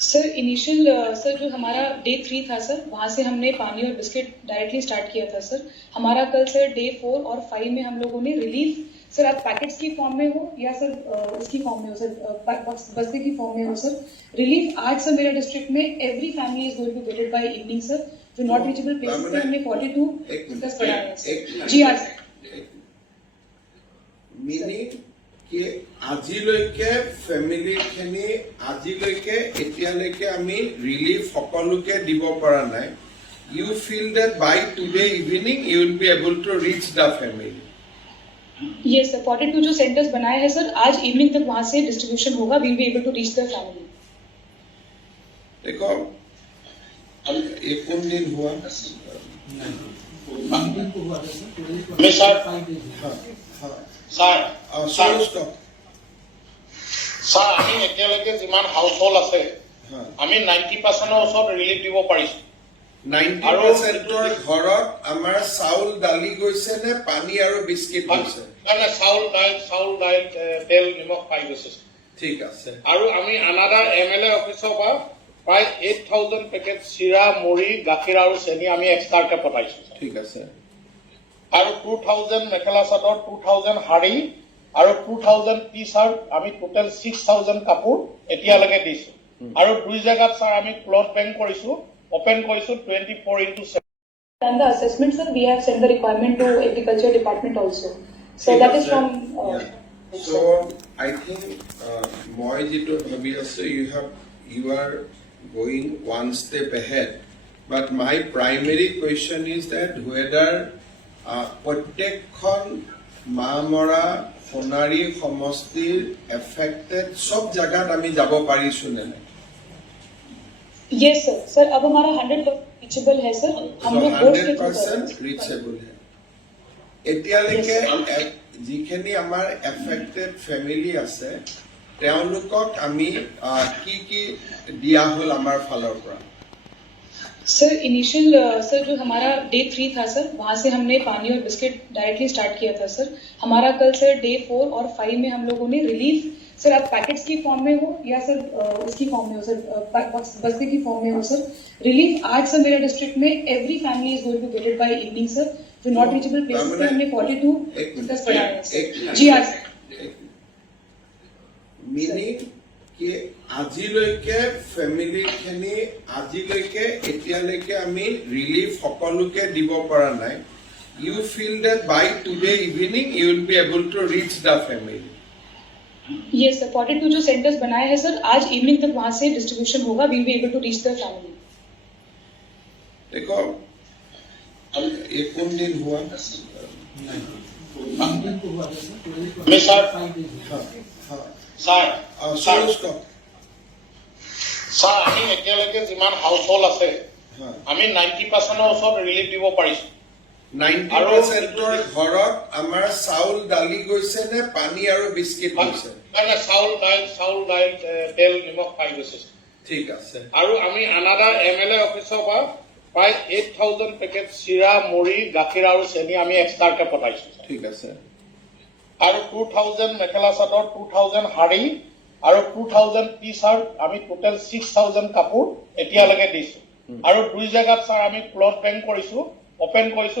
Sir initial sir जो हमारा day 3 था सर, वहाँ से हमने पानी और बिस्किट डायरेक्टली स्टार्ट किया था सर। हमारा कल सर डे 4 और 5 में हम लोगों ने रिलीफ सर आप पैकेट्स की फॉर्म में हो या सर उसकी फॉर्म में हो सर, बस्ते की फॉर्म में हो सर। रिलीफ आज सर मेरा डिस्ट्रिक्ट में every family is going to get it by evening sir. जो नॉट रीचेबल प्लेसेस पे हमने 42 प्लस कराए हैं जी आज मीनिंग कि আজিলৈকে ফ্যামিলিখিনি আজিলৈকে এতিয়ালৈকে আমি রিলিফ সকলোকে দিব পৰা নাই you feel that by today evening you will be able to reach the family yes sir 42 जो सेंटर्स बनाए हैं सर आज इवनिंग तक वहां से डिस्ट्रीब्यूशन होगा we will be able to reach the family देखो ये कौन दिन हुआ স্যার আমি এতিয়ালৈকে যিমান হাউস হোল্ড আছে আমি 90% ওচৰত ৰিলিফ দিব পাৰিছো 90% ঘৰত আমাৰ চাউল দালি গৈছে নে পানী আৰু বিস্কিট গৈছে মানে চাউল দাইল তেল নিমখ পাই গৈছে ঠিক আছে আৰু আমি আনাদাৰ এমএলএ অফিচৰ পৰা প্ৰায় 8000 পেকেট চিৰা মুড়ি গাখীৰ আৰু চেনি আমি এক্সট্ৰাকে পঠাইছো ঠিক আছে আৰু 2000 মেখেলা চাদৰ 2000 হাড়ি আৰু 2000 টি চাৰ্ট আমি টোটাল 6000 কাপোৰ এতিয়ালৈকে দিছো আৰু দুই জায়গাত স্যাৰ আমি ক্লথ বেংক কৰিছো ওপেন কৰিছো 24/7 and the assessment sir we have sent the requirement to agriculture department also so that is from so I think moi jito bhabi asu you are going one step ahead but my primary question is that whether প্ৰত্যেকখন মামৰা সোণাৰী সমষ্টিৰ affected সব জায়গাত আমি যাব পাৰিছো নে নাই yes sir अब हमारा 100% रीचेबल है सर हम लोग 100% रीचेबल है এতিয়ালৈকে যিখিনি আমাৰ এফেক্টেড ফ্যামিলি আছে তেওঁলোকক আমি কি দিয়া হল আমাৰ ফালৰ পৰা सर इनिशियल सर जो हमारा डे 3 था सर, वहाँ से हमने पानी और बिस्किट डायरेक्टली स्टार्ट किया था सर। हमारा कल सर डे 4 और 5 में हम लोगों ने रिलीफ सर आप पैकेट्स की फॉर्म में हो या सर उसकी फॉर्म में हो सर, बस्ते की फॉर्म में हो सर। रिलीफ आज सर मेरा डिस्ट्रिक्ट में every family is going to get it by evening sir. जो नॉट रीचेबल प्लेसेस पे हमने 42 प्लस कराए हैं जी आज मीनिंग कि আজিলৈকে ফ্যামিলিখিনি আজিলৈকে এতিয়ালৈকে আমি রিলিফ সকলোকে দিব পৰা নাই you feel that by today evening you will be able to reach the family yes sir 42 जो सेंटर्स बनाए हैं सर आज इवनिंग तक वहां से डिस्ट्रीब्यूशन होगा we will be able to reach the family देखो ये कौन दिन हुआ স্যার আমি এতিয়ালৈকে যিমান হাউস হোল্ড আছে আমি 90% ওচৰত ৰিলিফ দিব পাৰিছো 90% ঘৰত আমাৰ চাউল দালি গৈছে নে পানী আৰু বিস্কিট গৈছে মানে চাউল দাইল তেল নিমখ পাই গৈছে ঠিক আছে আৰু আমি আনাদাৰ এমএলএ অফিচৰ পৰা প্ৰায় 8000 পেকেট চিৰা মুড়ি গাখীৰ আৰু চেনি আমি এক্সট্ৰাকে পঠাইছো ঠিক আছে আৰু 2000 মেখেলা চাদৰ 2000 হাড়ি আৰু 2000 টি চাৰ্ট আমি টোটাল 6000 কাপোৰ এতিয়ালৈকে দিছো আৰু দুই জায়গাত স্যাৰ আমি ক্লথ বেংক কৰিছো ওপেন কৰিছো